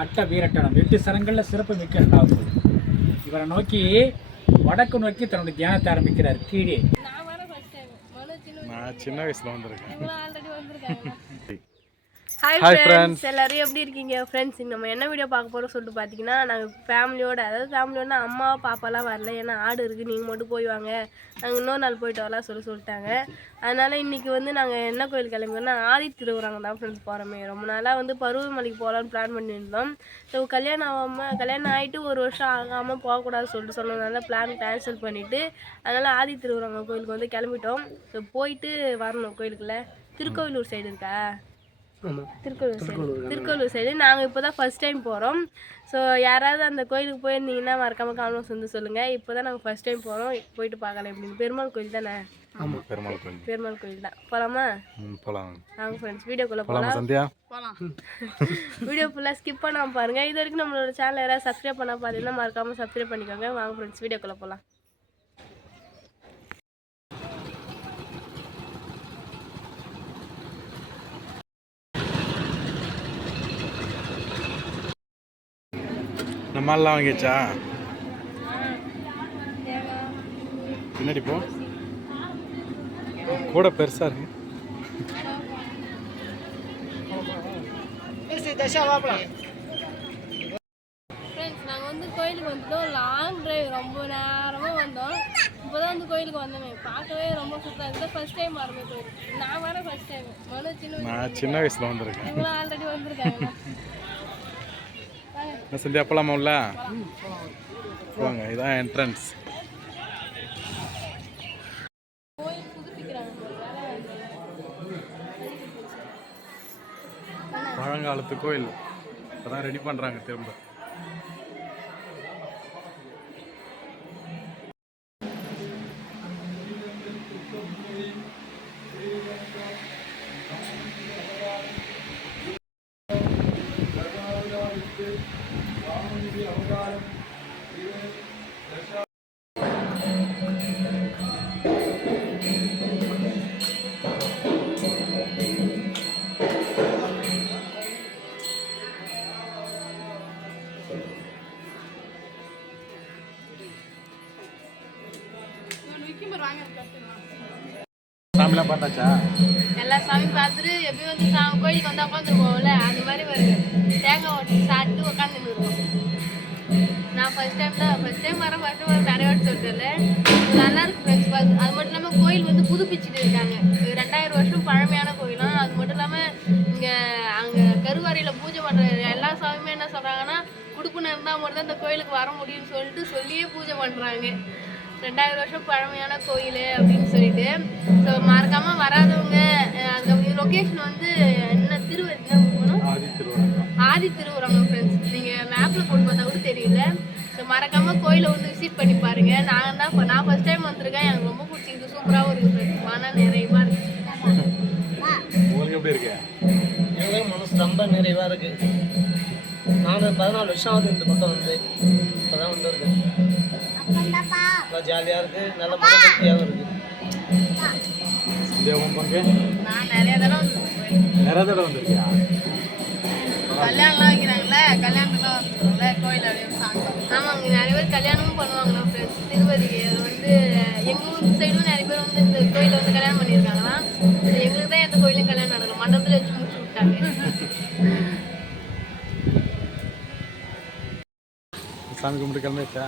அட்ட வீரட்டனம் 8 சரங்களில் சிறப்பு மிக்க 2வது. இவரை நோக்கி வடக்கு நோக்கி தன்னுடைய தியானத்தை ஆரம்பிக்கிறார். கீழே நான் சின்ன வயசுல வந்திருக்கேன். ஹாய் ஃப்ரெண்ட்ஸ், எல்லோரும் எப்படி இருக்கீங்க ஃப்ரெண்ட்ஸ்? நம்ம என்ன வீடியோ பார்க்க போகிறோம் சொல்லிட்டு பார்த்தீங்கன்னா, நாங்கள் ஃபேமிலியோடு, அதாவது ஃபேமிலியோட அம்மா பாப்பாலாம் வரல, ஏன்னா ஆடு இருக்குது, நீங்கள் மட்டும் போய் வாங்க, நாங்கள் இன்னொரு நாள் போயிட்டு வரலாம் சொல்லிட்டாங்க. அதனால் இன்றைக்கி வந்து நாங்கள் என்ன கோயில் கிளம்பினா ஆதி திருவுரங்க தான் ஃப்ரெண்ட்ஸ் போகிறோமே. ரொம்ப நாளாக வந்து பருவமலைக்கு போகலான்னு பிளான் பண்ணியிருந்தோம். ஸோ கல்யாணம் ஆகிட்டு 1 வருஷம் ஆகாமல் போகக்கூடாதுன்னு சொல்லிட்டு சொன்னதுனால பிளான் கேன்சல் பண்ணிவிட்டு, அதனால் ஆதி திருவுரங்க கோயிலுக்கு வந்து கிளம்பிட்டோம். ஸோ போயிட்டு வரணும் கோயிலுக்குள்ளே. திருக்கோவிலூர் சைடு இருக்கா? திருக்கோவிலூர் சைடு நாங்கள் இப்போ தான் ஃபஸ்ட் டைம் போகிறோம். ஸோ யாராவது அந்த கோயிலுக்கு போயிருந்தீங்கன்னா மறக்காமல் காமெண்ட்ஸ் வந்து சொல்லுங்கள். இப்போ தான் நாங்கள் ஃபஸ்ட் டைம் போகிறோம், போயிட்டு பார்க்கலாம் எப்படின்னு. பெருமாள் கோயில் தானே? ஆமாம், பெருமாள் கோயில் தான். போகலாமா? போகலாம். நாங்கள் ஃப்ரெண்ட்ஸ் வீடியோக்குள்ளே போகலாம். வீடியோ ஃபுல்லாக ஸ்கிப் பண்ணாமல் பாருங்கள். இது வரைக்கும் நம்மளோட சேனல் யாராவது சப்ஸ்கிரைப் பண்ணால் பார்த்தீங்கன்னா மறக்காமல் சப்ஸ்கிரைப் பண்ணிக்கோங்க. வாங்க ஃப்ரெண்ட்ஸ் வீடியோக்குள்ளே போகலாம். நம்மளாம் வாங்கிச்சா பின்னாடி போ, கூட பெருசா இருக்கு. நாங்கள் வந்து கோயிலுக்கு வந்துட்டோம். லாங் டிரைவ், ரொம்ப நேரமாக வந்தோம். இப்போ தான் வந்து கோயிலுக்கு வந்தோமே. பார்க்கவே ரொம்ப சூப்பராக இருக்குது. ஃபர்ஸ்ட் டைம் வரமே கோயிலுக்கு. நான் வர ஃபர்ஸ்ட் டைம். நான் சின்ன வயசுல வந்திருக்கேன். இவ்வளோ ஆல்ரெடி வந்திருக்காங்க. சந்தியா போலாமா? உள்ள போங்க, இதான் என்ட்ரன்ஸ். பழங்காலத்து கோயில் இப்போதான் ரெடி பண்றாங்க திரும்ப. சாமிலாம் பார்த்தாச்சா? எல்லா சாமியும் பார்த்துட்டு எப்பயும் வந்து கோயிலுக்கு வந்து உட்காந்துருப்போம்ல, அது மாதிரி வருது. தேங்காய் ஓட்டி சாப்பிட்டு உட்காந்துட்டு இருக்கோம். நான் ஃபர்ஸ்ட் டைம் வரேன். ஃபர்ஸ்ட் டைம் நிறைய வாட்டி சொல்லிட்டு நல்லா இருக்கு ஃப்ரெண்ட்ஸ். அது மட்டும் இல்லாமல் கோயில் வந்து புதுப்பிச்சுட்டு இருக்காங்க. 2000 வருஷம் பழமையான கோயிலாம். அது மட்டும் இல்லாமல் இங்கே அங்கே கருவறையில் பூஜை பண்ணுற எல்லா சாமியுமே என்ன சொல்கிறாங்கன்னா, குடுப்புன்னு இருந்தால் மட்டும் தான் இந்த கோயிலுக்கு வர முடியும்னு சொல்லியே பூஜை பண்ணுறாங்க. 2000 வருஷம் பழமையான கோயில் அப்படின்னு சொல்லிட்டு. ஸோ மறக்காமல் வராதவங்க, அதுக்கு லொக்கேஷன் வந்து என்ன ஆதி திருவுரங்கம் ஃப்ரெண்ட்ஸ். நீங்கள் மேப்பில் போட்டு பார்த்தா கூட தெரியல. ஸோ மறக்காமல் கோயிலை வந்து விசிட் பண்ணி பாருங்கள். நான் ஃபர்ஸ்ட் டைம் வந்திருக்கேன். எனக்கு ரொம்ப பிடிச்சிருக்கு. சூப்பராகவும் இருக்குது ஃப்ரெண்ட்ஸ். மன நிறைவாக இருக்குது. உங்களுக்கு எப்படி இருக்கு? எனக்கு மனசு ரொம்ப நிறைவாக இருக்குது. நான் 14 வருஷம் ஆகுது இந்த பக்கம் வந்து. இப்போ தான் வந்துருக்கேன். நல்லா ஜாலியாக இருக்குது, நல்ல மனதிருப்தியாகவும் இருக்குது. நான் நிறைய தடவை வந்திருக்கியா? கல்யாணம்லாம் வைக்கிறாங்களே, கல்யாணத்துலாம் வந்துருக்கோம்ல கோயில் அப்படியே சாங்கம். ஆமாம், அங்கே நிறைய பேர் கல்யாணமும் பண்ணுவாங்களா ஃப்ரெண்ட்ஸ். திருப்பதிக்கு அது வந்து எங்கள் ஊர் சைடும் நிறைய பேர் வந்து இந்த கோயிலில் வந்து கல்யாணம் பண்ணியிருக்காங்களாம். எங்களுக்கு தான் எந்த கோயிலையும் கல்யாணம் நடக்கும், மண்டபத்தில் வச்சு முடிச்சு விட்டாங்க. சாமி கும்பிட்டு கிளம்பிச்சா?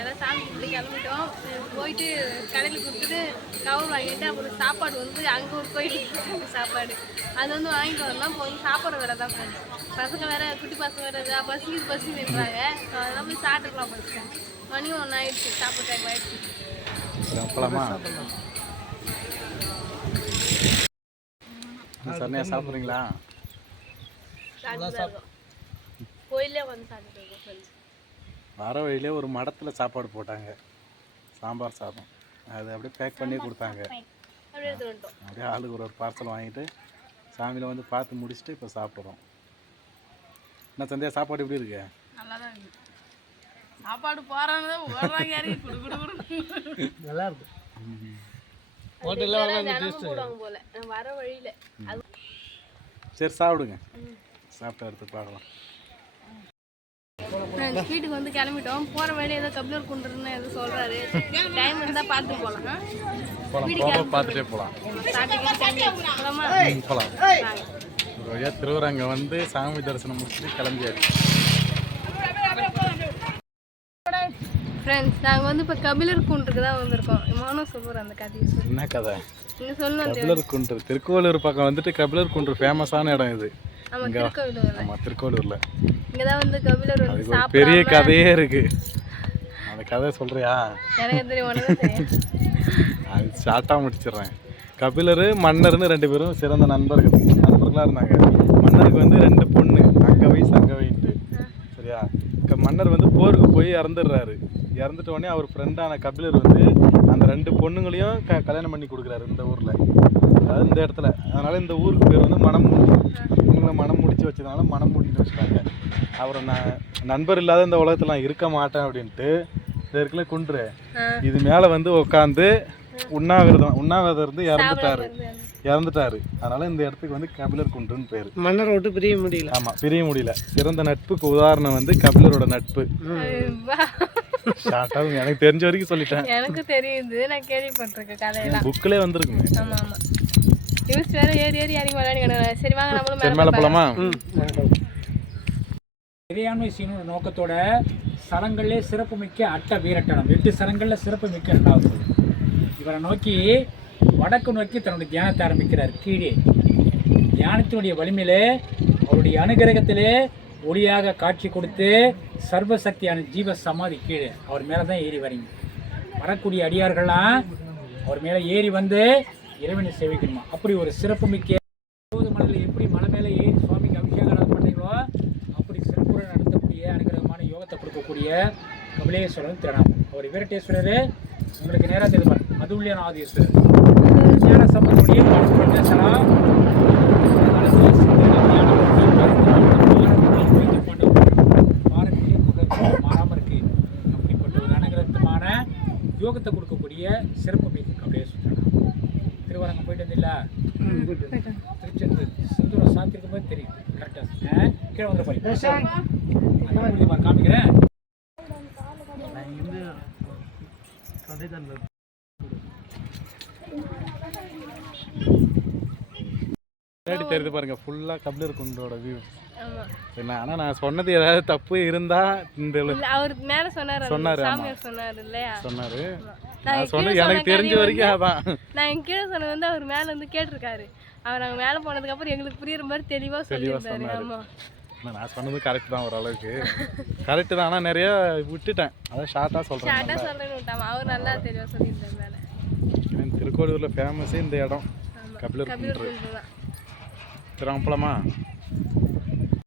எல்லாம் சாமி கும்பிட்டு கிளம்பிட்டோம். போயிட்டு கடையில் கொடுத்துட்டு கவர் வாங்கிட்டு அப்புறம் சாப்பாடு வந்து அங்கே ஒரு கோயிலுக்கு சாப்பாடு அது வந்து வாங்கிட்டு வரலாம். போய் சாப்பிட்ற வேலை தான் ஃப்ரெண்ட்ஸ். பசங்க வேறு, குட்டி பசங்க வேறு பசி நின்றாங்க. ஸோ அதெல்லாம் போய் சாப்பிட்டுக்கலாம். ஃபஸ்ட்டு மணி 1 ஆயிடுச்சு, சாப்பிட்ற டைம் ஆயிடுச்சு. சரியா சாப்பிட்றீங்களா? கோயிலே வந்து சாப்பிட்டு ஃப்ரெண்ட்ஸ். வர வழியிலே ஒரு மடத்தில் சாப்பாடு போட்டாங்க, சாம்பார் சாதம். அது அப்படியே பேக் பண்ணி கொடுத்தாங்க. அப்படியே ஆளுக்கு ஒரு பார்சல் வாங்கிட்டு சாமியில் வந்து பார்த்து முடிச்சுட்டு இப்போ சாப்பிட்றோம். என்ன சந்தியா, சாப்பாடு எப்படி இருக்கு? நல்லா தான் இருக்கு. சாப்பாடு போகிறாங்க நல்லா இருக்கு. வர வழியில் சரி சாப்பிடுங்க. சாப்பிட்டு எடுத்து பார்க்கலாம். ஃப்ரெண்ட்ஸ் வீட்டுக்கு வந்து கிளம்பிட்டோம். போகிற வழி ஏதோ கபிலர் குண்டுன்னு ஏதோ சொல்கிறாரு. டைம் இருந்தால் பார்த்து போகலாம். போகலாம் பார்த்துட்டே போகலாம். போகலாமா? போகலாம். ஒரு வழியாக திருவரங்க வந்து சாமி தரிசனம் முடிச்சுட்டு கிளம்பியாச்சு. ஃப்ரெண்ட்ஸ் நாங்கள் வந்து இப்போ கபிலர் குன்றுக்கு தான் வந்திருக்கோம். மௌனம் சொல்லுவார் அந்த கதையை சொல்லு. என்ன கதை? நீங்கள் சொல்லணும். கபிலர் குன்று திருக்கோவிலூர் பக்கம் வந்துட்டு கபிலர் குன்று ஃபேமஸான இடம் இது. ஆமாம், திருக்கோவிலூரில். ஆமாம், திருக்கோவிலூரில் இங்கே தான் வந்து கபிலர் வந்து அதுக்கு ஒரு பெரிய கதையே இருக்கு. அந்த கதை சொல்றியா? எனக்கு தெரியும், ஒன்று தெரியும். அது ஷார்ட்டாக முடிச்சிடுறேன். கபிலர் மன்னர்னு 2 பேரும் சிறந்த நண்பர்களாக இருந்தாங்க. மன்னருக்கு வந்து 2 பொண்ணு, அங்கவை சங்கவைன்ட்டு. சரியா? மன்னர் வந்து போருக்கு போய் இறந்துடுறாரு. இறந்துட்ட உடனே அவர் ஃப்ரெண்டான கபிலர் வந்து அந்த 2 பொண்ணுங்களையும் கல்யாணம் பண்ணி கொடுக்குறாரு இந்த ஊரில், அதாவது இந்த இடத்துல. அதனால் இந்த ஊருக்கு பேர் வந்து மணமுடி. இவங்களை மனம் முடிச்சு வச்சதுனால மணமுடின்னு வச்சுட்டாங்க. அவரை நண்பர் இல்லாத இந்த உலகத்தில் நான் இருக்க மாட்டேன் அப்படின்ட்டு இந்த இருக்குல்ல குன்று, இது மேலே வந்து உட்காந்து உண்ணாவிரதம் இருந்து இறந்துட்டாரு. அதனால இந்த இடத்துக்கு வந்து கபிலர் குன்றுன்னு பேர். மன்னரை விட்டு பிரிய முடியல. ஆமாம், பிரிய முடியல. சிறந்த நட்புக்கு உதாரணம் வந்து கபிலரோட நட்பு. ஷார்ட்டாக எனக்கு தெரிஞ்ச வரைக்கும் சொல்லிட்டேன். எனக்கு தெரியுது, நான் கேள்விப்பட்டிருக்கேன் கதையெல்லாம். புக்கிலே வந்துருக்குமே. ஆமாம் ஆமாம். நியூஸ் வேற ஏறி இறங்கி விளையாடி. சரி வாங்க நம்மளும் மேலே போகலாமா? இறையாண்மை சீனோட நோக்கத்தோட சரங்களிலே சிறப்புமிக்க அட்ட வீரட்டனம் 8 சரங்களில் சிறப்புமிக்க 2வது. இவரை நோக்கி வடக்கு நோக்கி தன்னுடைய தியானத்தை ஆரம்பிக்கிறார். கீழே தியானத்தினுடைய வலிமையிலே அவருடைய அனுகிரகத்திலே ஒளியாக காட்சி கொடுத்து சர்வசக்தியான ஜீவ சமாதி கீழே அவர் மேலே தான் ஏறி வரீங்க. வரக்கூடிய அடியார்கள்லாம் அவர் மேலே ஏறி வந்து இறைவனை சேவிக்கணுமா. அப்படி ஒரு சிறப்புமிக்க மலையில் எப்படி மலை மேலே ஏறி சுவாமிக்கு அபிஷேகம் பண்ணீங்களோ அப்படி சிறப்புடன் நடத்தக்கூடிய அனுகிரகமான யோகத்தை கொடுக்கக்கூடிய கபிலேஸ்வரன் திரணம். அவர் வீரட்டேஸ்வரர் உங்களுக்கு நேராக தெரிவார். அதுல்லியான ஆதீஸ்வரர் ஞான சம்பந்தனுடைய பேசலாம். மாறாமல் இருக்கு. அப்படிப்பட்ட ஒரு அனுகிரகமான யோகத்தை கொடுக்கக்கூடிய சிறப்பு மிகு கபிலேஸ்வரன். திருவரங்கம் போயிட்டு வந்தில்ல, திருச்செந்தூர் சிந்தூரம் சாத்திருக்கும் போது தெரியும் கரெக்டாக. கீழே வந்து போய் காமிக்கிறேன். முன்னாடி தெரியுது பாருங்க, ஃபுல்லாக கபிலர் குன்றோட வியூ. என்ன ஆனால் நான் சொன்னது ஏதாவது தப்பு இருந்தா இந்த அவர் மேலே சொன்னார். இல்லையா சொன்னார். நான் சொன்னது எனக்கு தெரிஞ்ச வரைக்கும் அதான். நான் என் கீழே சொன்னது வந்து அவர் மேலே வந்து கேட்டிருக்காரு. அவர் நாங்கள் மேலே போனதுக்கப்புறம் எங்களுக்கு புரியுற மாதிரி தெளிவாக சொல்லியிருந்தாரு. ஆமாம், நான் சொன்னது கரெக்ட் தான், ஓரளவுக்கு கரெக்டு தான். ஆனால் நிறைய விட்டுட்டேன், அதான் ஷார்ட்டாக சொல்கிறேன்னு விட்டாமா. அவர் நல்லா தெளிவாக சொல்லியிருந்தார். மேலே திருக்கோவிலூரில் ஃபேமஸே இந்த இடம் கபிலர் குன்று. திரும்பலாமா?